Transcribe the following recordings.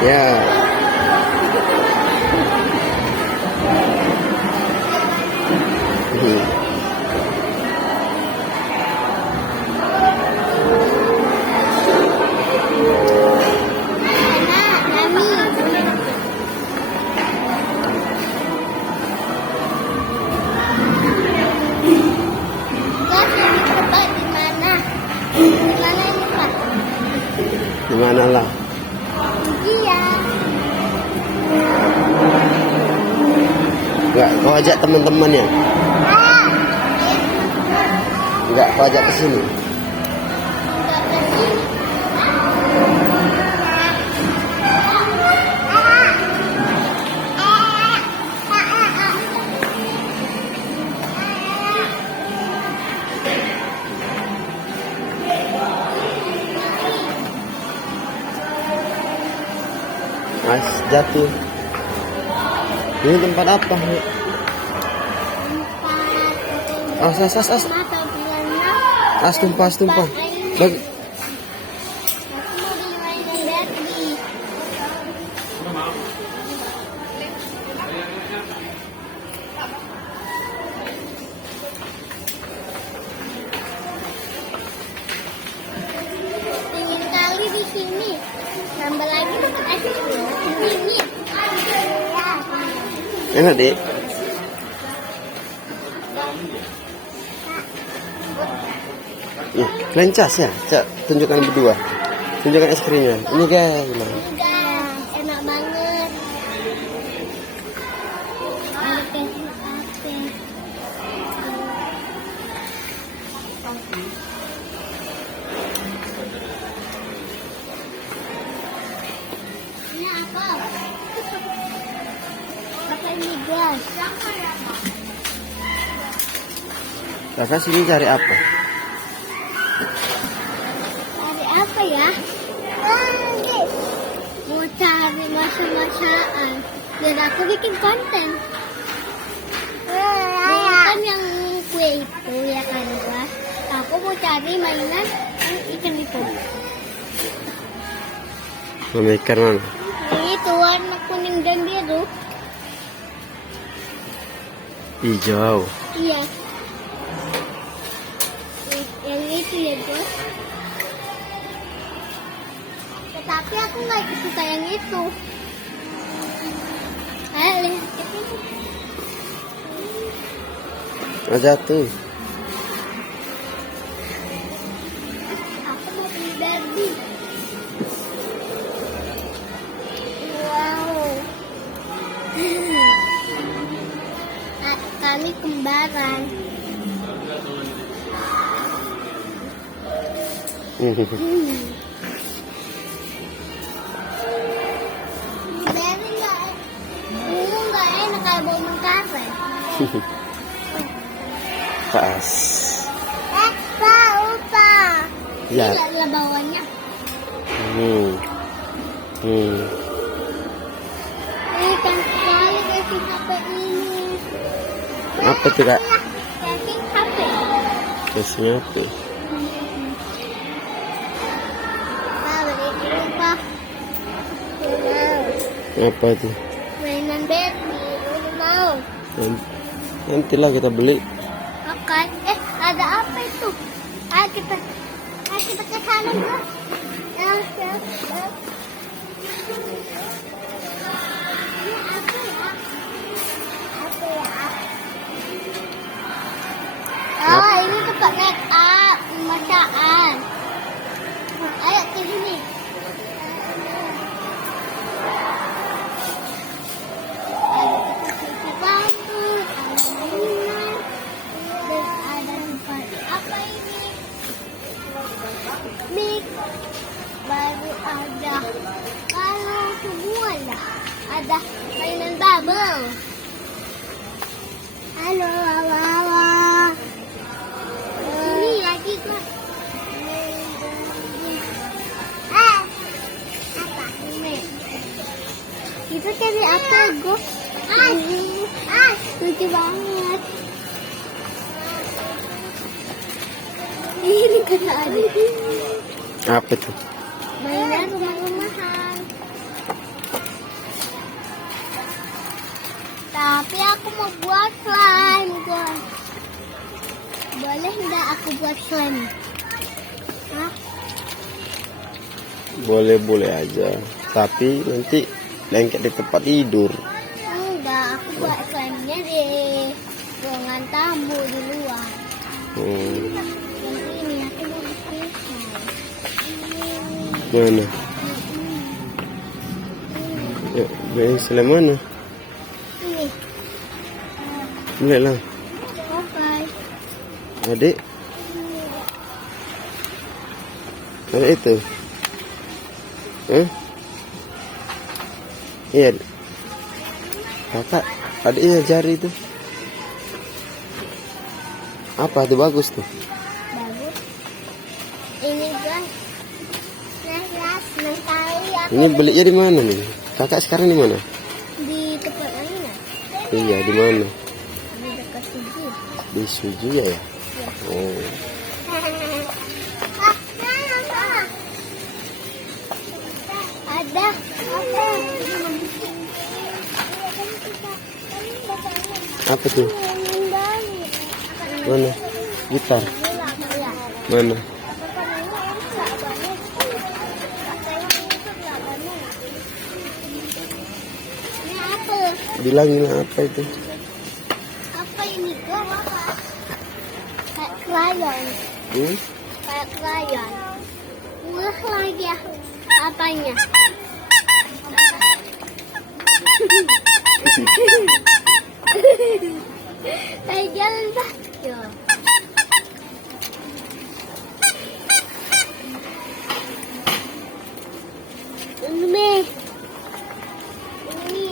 Ya. Gimana lah? Iya. Enggak, kau ajak teman-teman ya? Enggak, kau ajak ke sini. Mas, jatuh. Ini tempat apa? Tumpah. Dingin kali di sini. Tambah lagi makan es krim. Dingin. Enak, Dek. Kalian cas ya? Cak, tunjukkan berdua. Tunjukkan es krimnya. Ini guys, gimana? Enak banget. Ini apa? Apa ini guys? Kakak sini cari apa? Cari apa ya? Mau cari masak-masakan. Biar aku bikin konten. Bukan yang kue itu ya kan guys. Aku mau cari mainan yang ikan itu. Mama ikan mana? Itu warna kuning dan biru. Hijau. Iya. Yang itu ya guys. Tetapi aku nggak suka yang itu. Ayo lihat itu. Jatuh. Aku mau beli Barbie. Wow. Kami kembaran. Barbie nggak enak kalau bawa mengkaret. Pas. Lupa. Ya. Lihatlah bawahnya. Kan sekali casing HP ini. Apa tuh, Kak? Casing HP. Casingnya apa? Lupa. Apa tuh? Mainan Barbie. Udah mau. Nantilah kita beli. Oke. Ada apa itu? Ayo kita ke sana guys. Ya. Ini apa ya? Oh, ini tempat make up, masakan. Ayo ke sini. Ada tempat apa ini? Mik. Baru ada. Kalau semua lah. Ada mainan bubble. Halo, Wawa. Ini lagi kok. Apa? Ini. Kita cari apa, Go? Lucu banget. Ini kata ada. Apa tuh? Mainan rumah-rumahan. Tapi aku mau buat slime, guys. Boleh nggak aku buat slime? Hah? Boleh aja. Tapi nanti lengket di tempat tidur. Enggak, aku buat slime-nya di ruangan tamu di luar. Yang ini aku mau bikin slime. Mana? Ya, yang slime mana? Ini. Boleh lah. Oke. Adik. Ada itu. Iya. Kakak, adiknya jari itu. Apa itu bagus tuh? Bagus. Ini guys. Senang kali aku Ini belinya di mana nih? Kakak sekarang di mana? di tempat lain. Iya, di mana? Di dekat Suji. Di Suju ya? Ya. Oh. Ada. Apa tuh? Mana? Gitar. Mana? Ini apa? Bilangin apa itu? Apa ini guys? Kayak krayon. Kayak krayon. Murah lagi ya. Apanya? Kayak jalan kaki. Ini. Ini.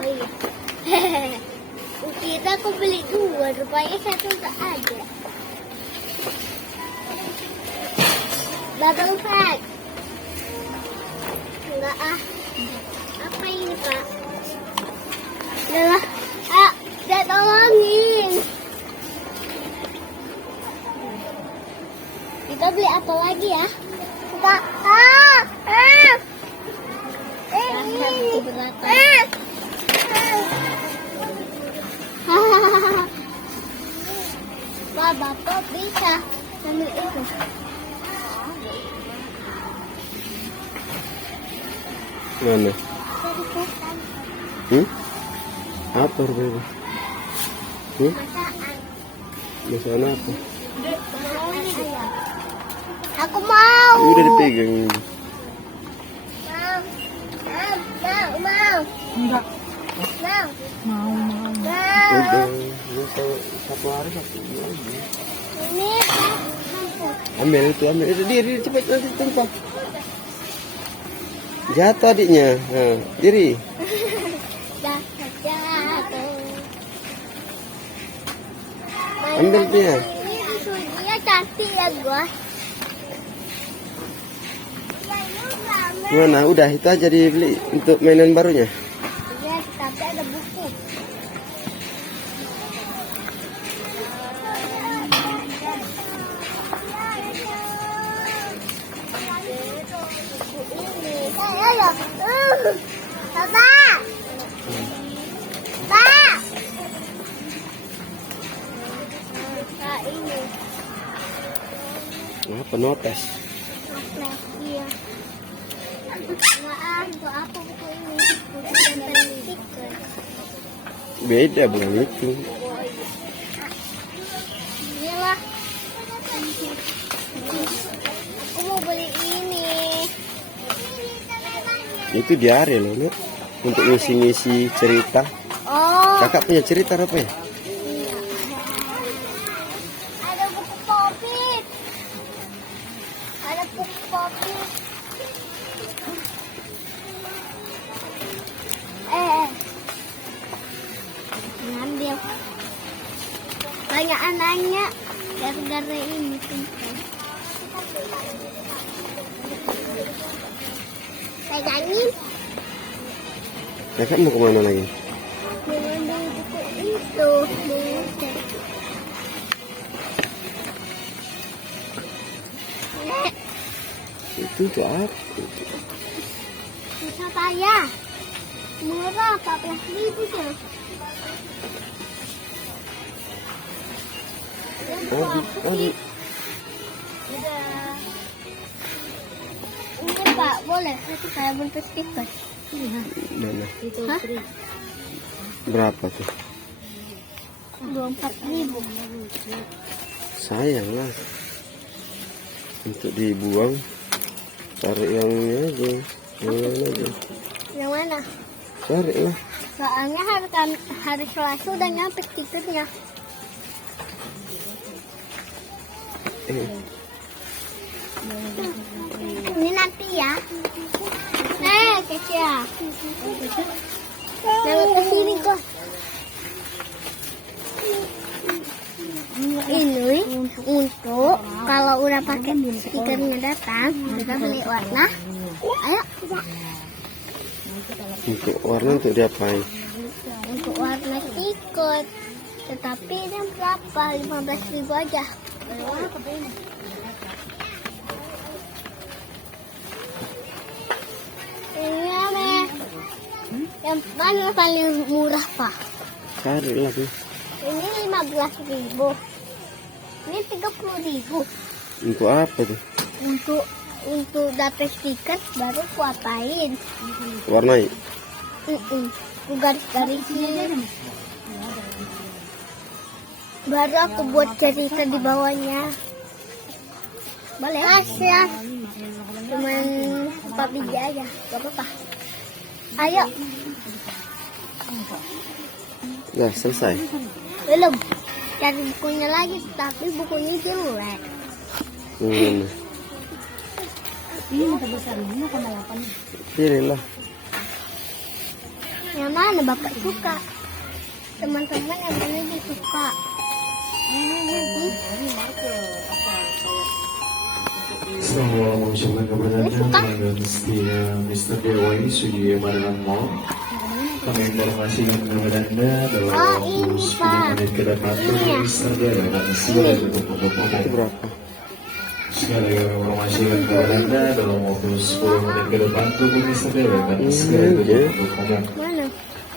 Oh iya. Kita aku beli dua, rupanya satu tak ada. Bubble pack. Enggak ah. Apa ini Pak? Adalah. Saya tolongin. Kita beli apa lagi ya? Kita ini. Wah, Bapak bisa ambil itu. Mana? Apa rupanya? Masaan. Masakan apa? Aku mau. Ini udah dipegang ini. Mau. Enggak. Mau. Mau. Udah. Ini satu hari satu lagi. Ini Ambil itu. Diri cepat nanti tumpah. Jatuh adiknya. Nah, diri. jatuh. Ambil dia. Ini sujinya cantik ya guys. Mana? Udah itu aja dibeli untuk mainan barunya. Iya, tapi ada buku. Papa. Pak. Nah, ini. Apa notes? Iya. Nah, untuk apa buku ini? Buku tempel stiker. Beda bukan itu. Inilah. Aku mau beli ini. Itu diare loh, Nek. Untuk ngisi-ngisi cerita. Oh. Kakak punya cerita apa ya? Iya. Ada buku popit. Ada buku popit. Ngambil. Banyak anaknya. Gara-gara ini. Pegangin. Kakak mau kemana lagi? Mengambil buku itu. Itu apa? Bisa payah. Murah 14.000 ya. Aduh. Ini Pak, boleh saya bentuk stiker. Mana? Hah? Berapa tuh? 24.000. Sayang lah. Untuk dibuang, cari yang ini aja. Yang lain aja. Yang mana? Cari lah. Soalnya hari Selasa udah nyampe stikernya. Ini nanti ya. Kecil. Jangan kesini kok. Ini untuk kalau udah pakai stikernya datang, kita beli warna. Ayo. Untuk warna untuk diapain? Untuk warna stiker. Tetapi ini berapa? 15.000 aja. Ini apa? Yang mana paling murah, Pak? Cari lagi. Ini 15.000. Ini 30.000. Untuk apa tuh? Untuk dapet stiker baru kuapain. Warnai. Aku garis-garisin. Baru aku buat cerita di bawahnya. Boleh? Kasih. Cuman 4 biji aja, gak apa-apa. Ayo. Ya, selesai. Belum. Cari bukunya lagi, tapi bukunya jelek. Ini terbesarnya sama 8. Pilihlah. Yang mana Bapak suka? Teman-teman yang mana dia suka? Setelah mengucapkan kepada Anda dan setia Mr. DIY Sudi Marangan Mall, kami informasikan kepada Anda dalam waktu 10 menit ke depan Mr. DIY akan segera ditutup toko. Berapa? Sekali kami informasikan kepada Anda dalam waktu 10 menit ke depan toko Mr. DIY akan segera ditutup toko. Mana?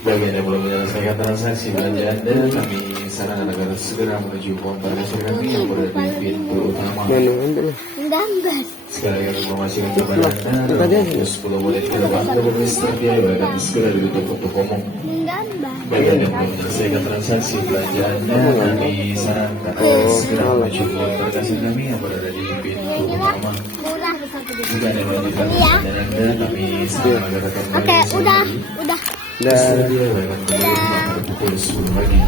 Bagi Anda yang belum menyelesaikan transaksi belanja Anda, kami sarankan agar segera menuju counter kasir kami yang berada di pintu utama. Mana ambil lah. Gambar. Sekali lagi informasikan kepada Anda dalam waktu 10 menit ke depan toko Mr. DIY akan segera ditutup toko umum. Gambar. Bagi Anda yang belum menyelesaikan transaksi belanja Anda, kami sarankan agar segera menuju counter kasir kami yang berada di pintu utama. Murah. Jika Anda melanjutkan belanja Anda, kami sarankan agar tetap Oke, udah. Mr. DIY akan kembali pada pukul 10 pagi.